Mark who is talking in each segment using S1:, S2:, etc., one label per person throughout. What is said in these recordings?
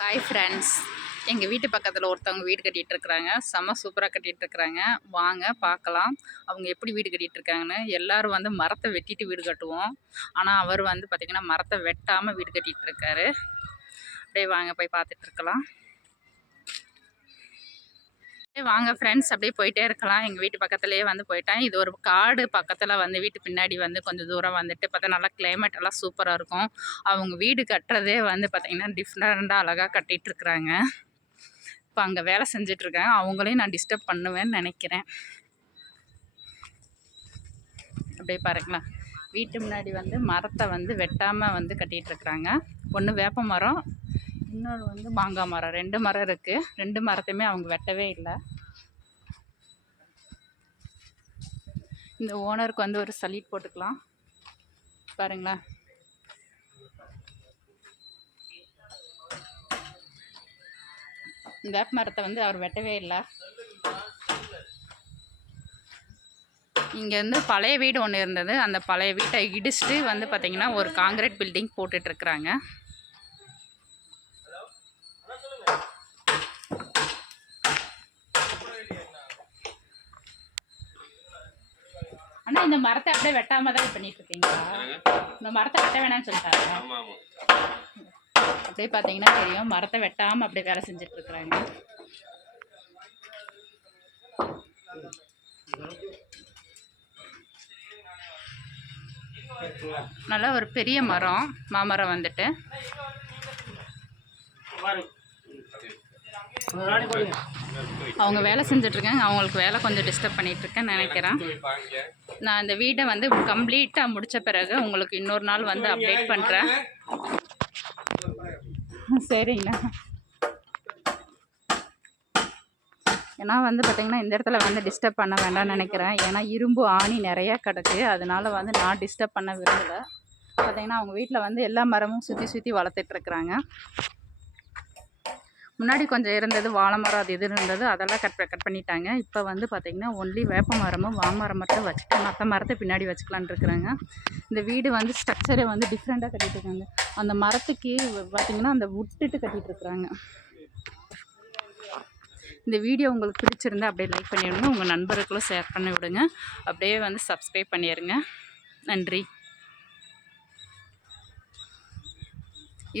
S1: Hi friends எங்கள் வீட்டு பக்கத்தில் ஒருத்தவங்க வீடு கட்டிகிட்ருக்குறாங்க செம்ம சூப்பராக கட்டிகிட்ருக்குறாங்க வாங்க பார்க்கலாம் அவங்க எப்படி வீடு கட்டிகிட்டு இருக்காங்கன்னு எல்லாரும் வந்து மரத்தை வெட்டிட்டு வீடு கட்டுவோம். ஆனால் அவர் வந்து பார்த்திங்கன்னா மரத்தை வெட்டாமல் வீடு கட்டிகிட்ருக்காரு அப்படியே வாங்க போய் பார்த்துட்ருக்கலாம் வாங்க ஃப்ரெண்ட்ஸ் அப்படியே போயிட்டே இருக்கலாம். எங்கள் வீட்டு பக்கத்துலேயே வந்து போயிட்டேன். இது ஒரு காடு பக்கத்தில் வந்து வீட்டு பின்னாடி வந்து கொஞ்சம் தூரம் வந்துட்டு பார்த்தா நல்லா கிளைமேட் எல்லாம் சூப்பராக இருக்கும். அவங்க வீடு கட்டுறதே வந்து பார்த்திங்கன்னா டிஃப்ரெண்ட்டாக அழகாக கட்டிகிட்டு இருக்கிறாங்க. இப்போ அங்கே வேலை செஞ்சிட்ருக்காங்க அவங்களையும் நான் டிஸ்டர்ப் பண்ணுவேன்னு நினைக்கிறேன். அப்படியே பாருங்களேன். வீட்டு முன்னாடி வந்து மரத்தை வந்து வெட்டாமல் வந்து கட்டிகிட்டு இருக்கிறாங்க. ஒன்று வேப்ப மரம் இன்னொரு வந்து மாங்காய் மரம். ரெண்டு மரம் இருக்குது ரெண்டு மரத்தையுமே அவங்க வெட்டவே இல்லை. இந்த ஓனருக்கு வந்து ஒரு சல்யூட் போட்டுக்கலாம். பாருங்களேன் இந்த வேப்ப மரத்தை வந்து அவர் வெட்டவே இல்லை. இங்கே வந்து பழைய வீடு ஒன்று இருந்தது. அந்த பழைய வீட்டை இடிச்சிட்டு வந்து பார்த்திங்கன்னா ஒரு காங்கிரீட் பில்டிங் போட்டுட்ருக்குறாங்க அண்ணா இந்த மரத்தை அப்படியே வெட்டாம தான் பண்ணிட்டு இருக்கீங்களா இந்த மரத்தை வெட்ட வேணாம்னு சொல்லிட்டாங்க.
S2: ஆமா ஆமா
S1: அப்படியே பார்த்தீங்கன்னா தெரியும் மரத்தை வெட்டாம அப்படியே வேலை செஞ்சுட்டு இருக்கிறாங்க நல்லா ஒரு பெரிய மரம் மாமரம் வந்துட்டு. அவங்க வேலை செஞ்சிட்ருக்காங்க. அவங்களுக்கு வேலை கொஞ்சம் டிஸ்டர்ப் பண்ணிகிட்ருக்கேன்னு நினைக்கிறேன். நான் இந்த வீடை வந்து கம்ப்ளீட்டாக முடித்த பிறகு உங்களுக்கு இன்னொரு நாள் வந்து அப்டேட் பண்ணுறேன் சரிங்கண்ணா ஏன்னா வந்து பார்த்திங்கன்னா இந்த இடத்துல வந்து டிஸ்டர்ப் பண்ண வேண்டாம்னு நினைக்கிறேன். ஏன்னா இரும்பு ஆணி நிறையா கிடக்கு. அதனால வந்து நான் டிஸ்டர்ப் பண்ண விரும்பலை. பார்த்திங்கன்னா அவங்க வீட்டில் வந்து எல்லா மரமும் சுற்றி சுற்றி வளர்த்துட்ருக்குறாங்க. முன்னாடி கொஞ்சம் இருந்தது வாழை மரம் அது இது இருந்தது அதெல்லாம் கட் கட் பண்ணிட்டாங்க. இப்போ வந்து பார்த்திங்கன்னா ஒன்லி வேப்ப மரமும் வாமரம் மட்டும் வச்சுட்டு மற்ற மரத்தை பின்னாடி வச்சுக்கலான் இருக்கிறாங்க. இந்த வீடு வந்து ஸ்ட்ரக்சரே வந்து டிஃப்ரெண்ட்டாக கட்டிட்டு இருக்காங்க. அந்த மரத்துக்கு பார்த்திங்கன்னா அந்த விட்டுட்டு கட்டிட்டு இருக்கிறாங்க. இந்த வீடியோ உங்களுக்கு பிடிச்சிருந்தா அப்படியே லைக் பண்ணிவிடுங்க உங்கள் நண்பர்களும் ஷேர் பண்ணி விடுங்க. அப்படியே வந்து சப்ஸ்கிரைப் பண்ணிடுங்க. நன்றி.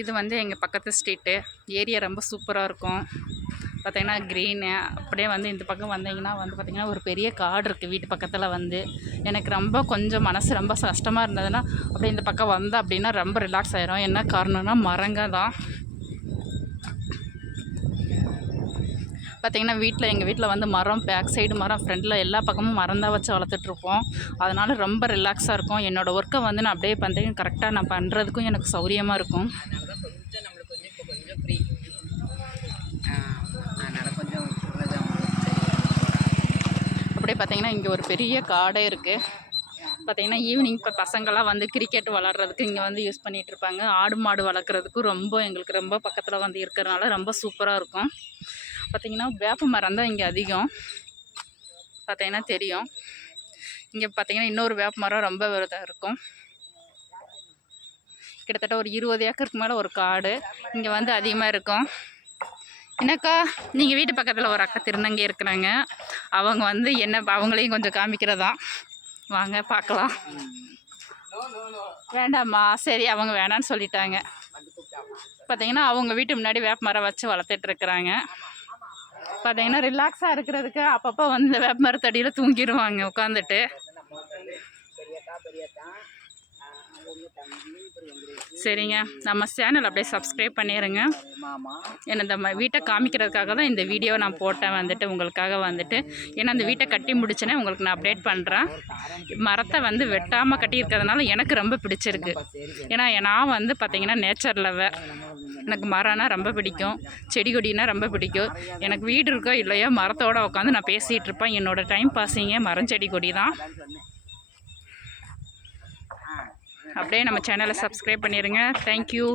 S1: இது வந்து எங்கள் பக்கத்து ஸ்ட்ரீட்டு ஏரியா ரொம்ப சூப்பராக இருக்கும். பார்த்திங்கன்னா க்ரீனு அப்படியே வந்து இந்த பக்கம் வந்தீங்கன்னா வந்து பார்த்திங்கன்னா ஒரு பெரிய காடு இருக்குது வீட்டு பக்கத்தில் வந்து. எனக்கு ரொம்ப கொஞ்சம் மனசு ரொம்ப கஷ்டமாக இருந்ததுன்னா அப்படியே இந்த பக்கம் வந்தேன் அப்படின்னா ரொம்ப ரிலாக்ஸ் ஆயிரும். என்ன காரணம்னா மரங்க தான் பார்த்திங்கன்னா வீட்டில் எங்கள் வீட்டில் வந்து மரம் பேக் சைடு மரம் ஃப்ரண்டில் எல்லா பக்கமும் மரம் தான் வச்சு வளர்த்துட்ருப்போம். அதனால் ரொம்ப ரிலாக்ஸாக இருக்கும். என்னோடய ஒர்க்கை வந்து நான் அப்படியே பார்த்தீங்கன்னா கரெக்டாக நான் பண்ணுறதுக்கும் எனக்கு சௌரியமாக இருக்கும். அப்படியே பார்த்தீங்கன்னா இங்கே ஒரு பெரிய காடே இருக்குது பார்த்தீங்கன்னா ஈவினிங் இப்போ பசங்களாம் வந்து கிரிக்கெட் விளாட்றதுக்கு இங்கே வந்து யூஸ் பண்ணிகிட்டு இருப்பாங்க ஆடு மாடு வளர்க்குறதுக்கும் ரொம்ப எங்களுக்கு ரொம்ப பக்கத்தில் வந்து இருக்கிறனால ரொம்ப சூப்பராக இருக்கும். பார்த்தீங்கன்னா வேப்ப மரம் தான் இங்கே அதிகம். பார்த்தீங்கன்னா தெரியும். இங்கே பார்த்தீங்கன்னா இன்னொரு வேப்ப மரம் ரொம்ப இதாக இருக்கும். கிட்டத்தட்ட ஒரு இருபது ஏக்கருக்கு மேலே ஒரு காடு இங்கே வந்து அதிகமாக இருக்கும். என்னக்கா நீங்கள் வீட்டு பக்கத்தில் ஒரு அக்கா திருநங்கை இருக்கிறாங்க. அவங்க வந்து என்ன அவங்களையும் கொஞ்சம் காமிக்கிறதா? வாங்க பார்க்கலாம். வேண்டாம்மா. சரி அவங்க வேணான்னு சொல்லிட்டாங்க. பார்த்தீங்கன்னா அவங்க வீட்டு முன்னாடி வேப்ப மரம் வச்சு வளர்த்துட்டு இருக்கிறாங்க. பார்த்தீங்கன்னா ரிலாக்ஸாக இருக்கிறதுக்கு அப்பப்போ வந்து வேப்ப மரத்தடியில் தூங்கிடுவாங்க உட்காந்துட்டு சரிங்க. நம்ம சேனல் அப்படியே சப்ஸ்கிரைப் பண்ணிடுங்க
S3: என்ன
S1: ஏன்னா இந்த ம- வீட்டை காமிக்கிறதுக்காக தான் இந்த வீடியோ நான் போட்டேன் வந்துட்டு உங்களுக்காக வந்துட்டு. ஏன்னா அந்த வீட்டை கட்டி முடிச்சோன்னே உங்களுக்கு நான் அப்டேட் பண்ணுறேன் மரத்தை வந்து வெட்டாமல் கட்டியிருக்கிறதுனால எனக்கு ரொம்ப பிடிச்சிருக்கு. ஏன்னா நான் வந்து பார்த்திங்கன்னா நேச்சர் லவர் எனக்கு மரம்னா ரொம்ப பிடிக்கும். செடி கொடினா ரொம்ப பிடிக்கும். எனக்கு வீடு இருக்கோ இல்லையோ மரத்தோட உட்காந்து நான் பேசிகிட்டு இருப்பேன். என்னோடய டைம் பாஸிங்கே மரம் செடி கொடி தான். அப்படியே நம்ம சேனலை சப்ஸ்கிரைப் பண்ணிடுங்க தேங்க்யூ